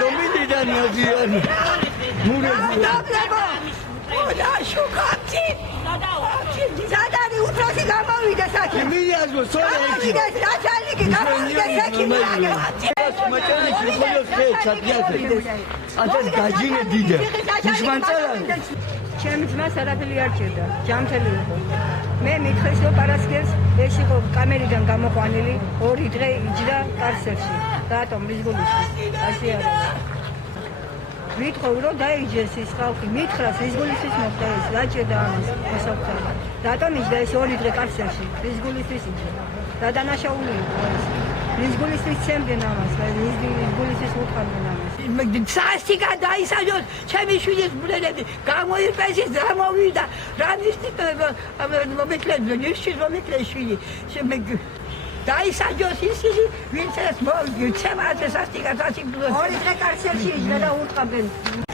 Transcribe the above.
Dominidani aziyani. Murezi. Zadani uprosi gamavida sakhi. Kimi yazma sonra ekşi. Maçanı şirkolos ke çatiyatı. Atas gajine dide. Düşman çalan. ჩემი ძმა სარაფილი არ ჭირდა, ჯამთელი იყო. მე მითხეს რომ პარასკევს ეს იყო კამერიდან გამოყვანილი 2 დღე იჯდა კარცერში. რატომ რიზგულში? ასე არა. მითხო რომ დაიჯეს ის ხალხი, მითხრას რიზგულისთვის მოხდა ეს, რა ჭირდა ამას მოსაუბრება. რატომ იჯდა ეს 2 დღე კარცერში? რიზგულისთვის იჯდა. და დანაშაული იყო ეს. რიზგულისთვის ჩემდნენ ამას, რიზგულისთვის უთხარდნენ ამას. სასტიკა დაისაჯოს ჩემი შვილის ბრუნელები გამოიყენეს გამოვიდა რა მისტიკა მომეკლეს ნიშის მომეკლეს შვილი დაისაჯოს ისინი ვინც ეს მოგცემა ეს სასტიკა სასტიკა ორი დღე კარცერში იჯდა და უთხრობენ